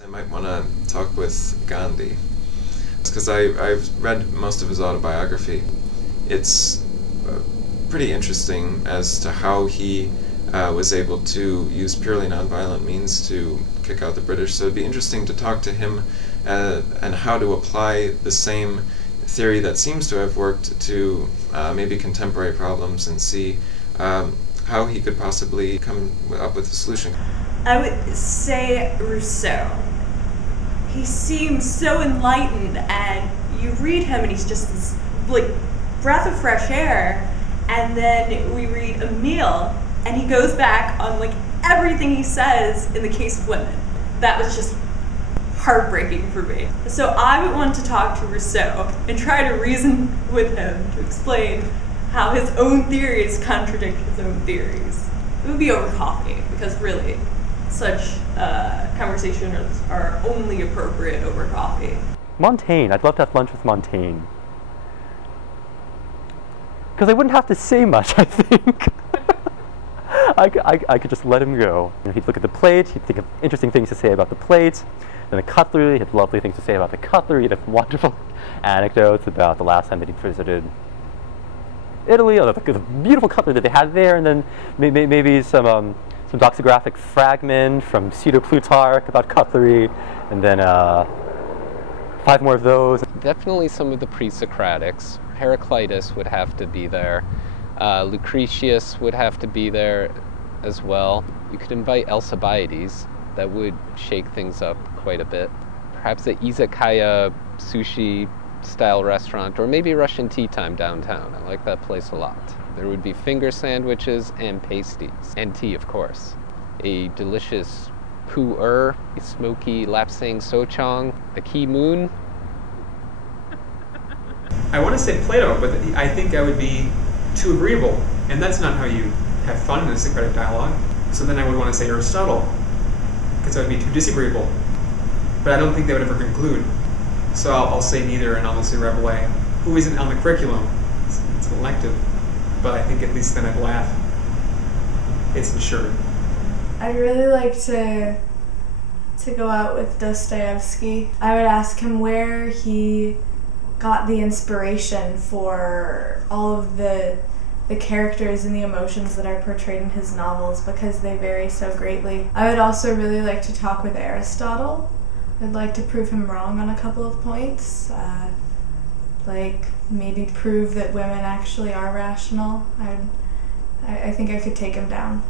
I might want to talk with Gandhi, because I've read most of his autobiography. It's pretty interesting as to how he was able to use purely nonviolent means to kick out the British, so it'd be interesting to talk to him and how to apply the same theory that seems to have worked to maybe contemporary problems and see how he could possibly come up with a solution. I would say Rousseau. He seems so enlightened, and you read him and he's just this like breath of fresh air, and then we read Emile and he goes back on like everything he says in the case of women. That was just heartbreaking for me. So I would want to talk to Rousseau and try to reason with him to explain how his own theories contradict his own theories. It would be over coffee, because really such conversations are only appropriate over coffee. Montaigne, I'd love to have lunch with Montaigne. Because I wouldn't have to say much, I think. I could just let him go. You know, he'd look at the plate, he'd think of interesting things to say about the plate, then the cutlery, he'd have lovely things to say about the cutlery, he'd have wonderful anecdotes about the last time that he visited Italy, or the beautiful cutlery that they had there, and then maybe some doxographic fragment from Pseudo-Plutarch about cutlery, and then 5 more of those. Definitely some of the pre-Socratics. Heraclitus would have to be there. Lucretius would have to be there as well. You could invite Alcibiades. That would shake things up quite a bit. Perhaps a izakaya sushi style restaurant, or maybe Russian tea time downtown. I like that place a lot. There would be finger sandwiches and pasties, and tea, of course. A delicious pu'er, a smoky lapsang souchong, a ki moon. I want to say Plato, but I think I would be too agreeable, and that's not how you have fun in a Socratic dialogue. So then I would want to say Aristotle, because I would be too disagreeable. But I don't think they would ever conclude. So I'll say neither, and I'll say Rabelais, who isn't on the curriculum. It's an elective, but I think at least then I'd laugh. It's insured. I'd really like to go out with Dostoevsky. I would ask him where he got the inspiration for all of the characters and the emotions that are portrayed in his novels, because they vary so greatly. I would also really like to talk with Aristotle. I'd like to prove him wrong on a couple of points, like maybe prove that women actually are rational. I think I could take him down.